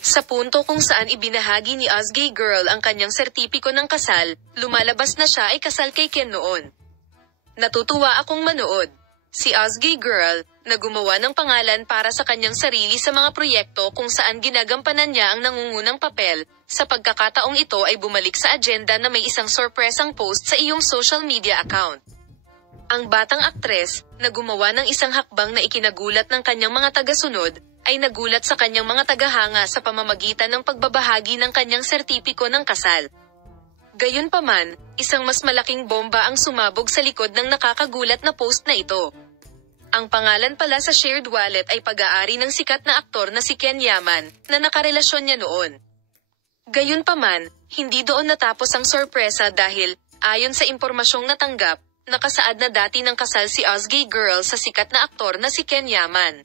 Sa punto kung saan ibinahagi ni Ozgay Girl ang kanyang sertipiko ng kasal, lumalabas na siya ay kasal kay Ken noon. Natutuwa akong manood. Si Ozgay Girl, na gumawa ng pangalan para sa kanyang sarili sa mga proyekto kung saan ginagampanan niya ang nangungunang papel, sa pagkakataong ito ay bumalik sa agenda na may isang sorpresang post sa iyong social media account. Ang batang aktres, na gumawa ng isang hakbang na ikinagulat ng kanyang mga tagasunod, ay nagulat sa kanyang mga tagahanga sa pamamagitan ng pagbabahagi ng kanyang sertipiko ng kasal. Gayunpaman, isang mas malaking bomba ang sumabog sa likod ng nakakagulat na post na ito. Ang pangalan pala sa shared wallet ay pag-aari ng sikat na aktor na si Ken Yaman, na nakarelasyon niya noon. Gayunpaman, hindi doon natapos ang sorpresa dahil, ayon sa impormasyong natanggap, nakasaad na dati ng kasal si Ozgay Girl sa sikat na aktor na si Ken Yaman.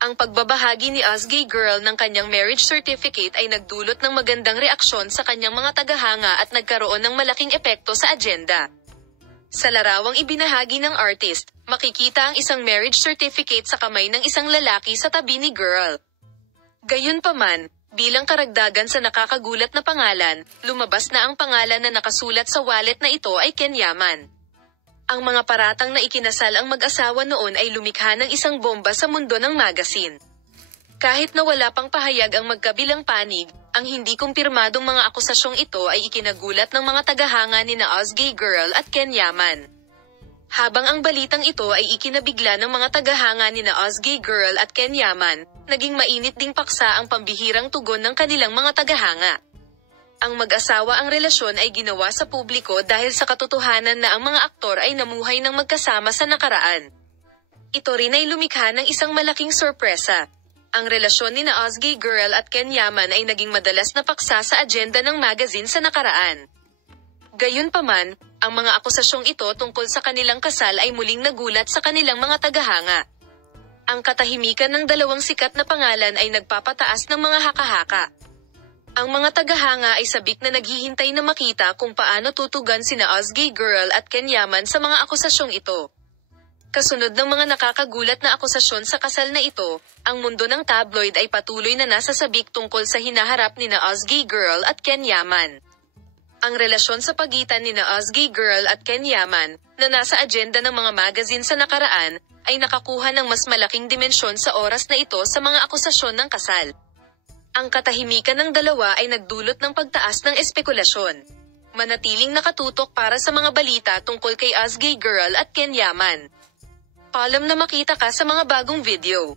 Ang pagbabahagi ni Ozgay Girl ng kanyang marriage certificate ay nagdulot ng magandang reaksyon sa kanyang mga tagahanga at nagkaroon ng malaking epekto sa agenda. Sa larawang ibinahagi ng artist, makikita ang isang marriage certificate sa kamay ng isang lalaki sa tabi ni Girl. Gayunpaman, bilang karagdagan sa nakakagulat na pangalan, lumabas na ang pangalan na nakasulat sa wallet na ito ay Ken Yaman. Ang mga paratang na ikinasal ang mag-asawa noon ay lumikha ng isang bomba sa mundo ng magazine. Kahit na wala pang pahayag ang magkabilang panig, ang hindi kumpirmadong mga akusasyong ito ay ikinagulat ng mga tagahanga ni na Ozgay Girl at Ken Yaman. Habang ang balitang ito ay ikinabigla ng mga tagahanga ni na Ozgay Girl at Ken Yaman, naging mainit ding paksa ang pambihirang tugon ng kanilang mga tagahanga. Ang mag-asawa ang relasyon ay ginawa sa publiko dahil sa katotohanan na ang mga aktor ay namuhay ng magkasama sa nakaraan. Ito rin ay lumikha ng isang malaking sorpresa. Ang relasyon ni na Ozgay Girl at Ken Yaman ay naging madalas na paksa sa agenda ng magazine sa nakaraan. Gayunpaman, ang mga akusasyong ito tungkol sa kanilang kasal ay muling nagulat sa kanilang mga tagahanga. Ang katahimikan ng dalawang sikat na pangalan ay nagpapataas ng mga haka-haka. Ang mga tagahanga ay sabik na naghihintay na makita kung paano tutugan sina Ozgay Girl at Ken Yaman sa mga akusasyong ito. Kasunod ng mga nakakagulat na akusasyon sa kasal na ito, ang mundo ng tabloid ay patuloy na nasasabik tungkol sa hinaharap ni na Ozgay Girl at Ken Yaman. Ang relasyon sa pagitan ni na Ozgay Girl at Ken Yaman, na nasa agenda ng mga magazine sa nakaraan, ay nakakuha ng mas malaking dimensyon sa oras na ito sa mga akusasyon ng kasal. Ang katahimikan ng dalawa ay nagdulot ng pagtaas ng espekulasyon. Manatiling nakatutok para sa mga balita tungkol kay Ozgay Girl at Ken Yaman. Paalam na makita ka sa mga bagong video.